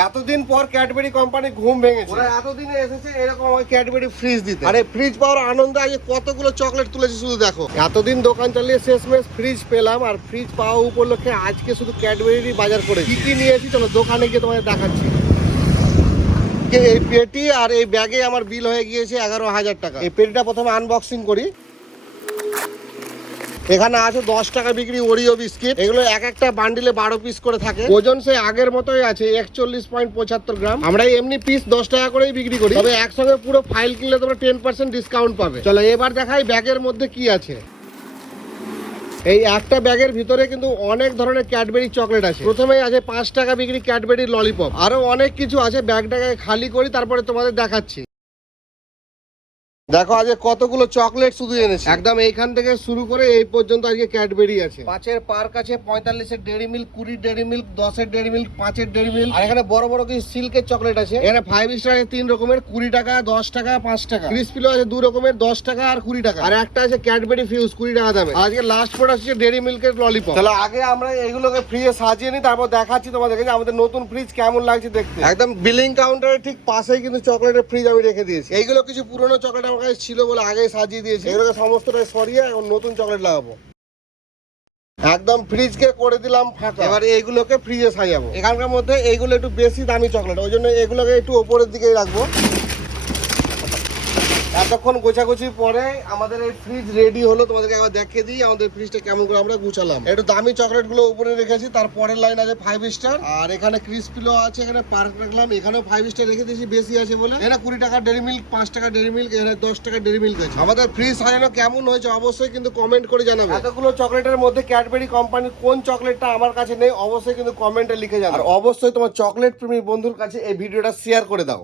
এতদিন পর Cadbury company ঘুম ভেঙেছে। ওরা এতদিনে এসেছে এরকম আমাকে ক্যাডবেরি ফ্রিজ দিতে। আরে ফ্রিজ পাওয়ার আনন্দে আজকে কতগুলো চকলেট তুলেছি শুধু দেখো। এতদিন দোকান চালিয়ে শেষমেশ ফ্রিজ পেলাম, আর ফ্রিজ পাওয়া উপলক্ষে আজকে শুধু ক্যাডবেরি বাজার করে কি কি নিয়েছি চলো দোকানে গিয়ে তোমাদের দেখাচ্ছি। এই পেটি আর এই ব্যাগে আমার বিল হয়ে গিয়েছে 11,000 টাকা। এই পেটিটা প্রথমে আনবক্সিং করি। এখানে আছে 10 টাকা বিক্রি ওরিও বিস্কিট। এগুলো এক একটা বান্ডিলে 12 পিস করে থাকে। ওজন সে আগের মতোই আছে 41.75 গ্রাম। আমরা এমনি পিস 10 টাকা করেই বিক্রি করি, তবে একসঙ্গে পুরো ফাইল কিনলে তোমরা 10% ডিসকাউন্ট পাবে। চলো এবার দেখাই ব্যাগের মধ্যে কি আছে। এই একটা ব্যাগের ভিতরে কিন্তু অনেক ধরনের ক্যাডবেরি চকলেট আছে। প্রথমেই আছে 5 টাকা বিক্রি ক্যাডবেরি ললিপপ, আরো অনেক কিছু আছে। ব্যাগটাকে খালি করি তারপরে তোমাদের দেখাচ্ছি। দেখো আজকে কতগুলো চকলেট শুধু এনেছি। একদম এইখান থেকে শুরু করে এই পর্যন্ত আজকে ক্যাডবেরি আছে। 5-এর পার্ক আছে, 45-এর ডেরি মিল্ক, 20 ডেরি মিল্ক, 10-এর ডেরি মিল্ক, 5-এর ডেরি মিল্ক। আর এখানে বড় বড় কিছু সিল্কের চকলেট আছে। এখানে 5 স্টার আছে 3 রকমের, 20 টাকা, 10 টাকা, 5 টাকা। ক্রিসপিলো আছে 2 রকমের, 10 টাকা আর 20 টাকা। আর একটা আছে ক্যাডবেরি ফিউজ 20 টাকা দামে। আজকে লাস্ট প্রোডাক্ট হচ্ছে ডেরি মিল্কের ললিপপ। তাহলে আগে আমরা এইগুলোকে ফ্রিজে সাজিয়ে নিই, তারপর দেখাচ্ছি তোমাদেরকে যে আমাদের নতুন ফ্রিজ কেমন লাগছে দেখতে। একদম বিলিং কাউন্টারের ঠিক পাশেই কিন্তু চকলেটের ফ্রিজ আমি রেখে দিয়েছি। এইগুলো কিছু পুরনো চকলেট আমার কাছে ছিল বলে আগে সাজিয়ে দিয়েছি। এগুলোকে সমস্তটাই সরিয়ে এখন নতুন চকলেট লাগাবো। একদম ফ্রিজকে করে দিলাম ফাঁকা। এবার এইগুলোকে ফ্রিজে সাজাবো। এখানকার মধ্যে এইগুলো একটু বেশি দামি চকলেট, ওই জন্য এগুলোকে একটু ওপরের দিকে রাখবো। এতক্ষণ গোছাগুছির পরে আমাদের এই ফ্রিজ রেডি হলো। তোমাদেরকে একবার দেখিয়ে দিই আমাদের ফ্রিজটা কেমন করে আমরা গুছালাম। একটু দামি চকলেট গুলো উপরে রেখেছি, তারপরের লাইন আছে 5 স্টার, আর এখানে ক্রিসপিলো আছে, এখানে পার্ক রাখলাম, এখানেও 5 স্টার রেখে দিয়েছি বেশি আছে বলে। এখানে 20 টাকা ডেরি মিল্ক, 5 টাকা ডেরি মিল্ক, এখানে 10 টাকা ডেরি মিল্ক আছে। আমাদের ফ্রিজ সাজানো কেমন হয়েছে অবশ্যই কিন্তু কমেন্ট করে জানাবে। এতগুলো চকলেটের মধ্যে ক্যাডবেরি কোম্পানির কোন চকলেটটা আমার কাছে নেই অবশ্যই কিন্তু কমেন্টে লিখে জানাও। আর অবশ্যই তোমার চকলেট প্রেমী বন্ধুর কাছে এই ভিডিওটা শেয়ার করে দাও।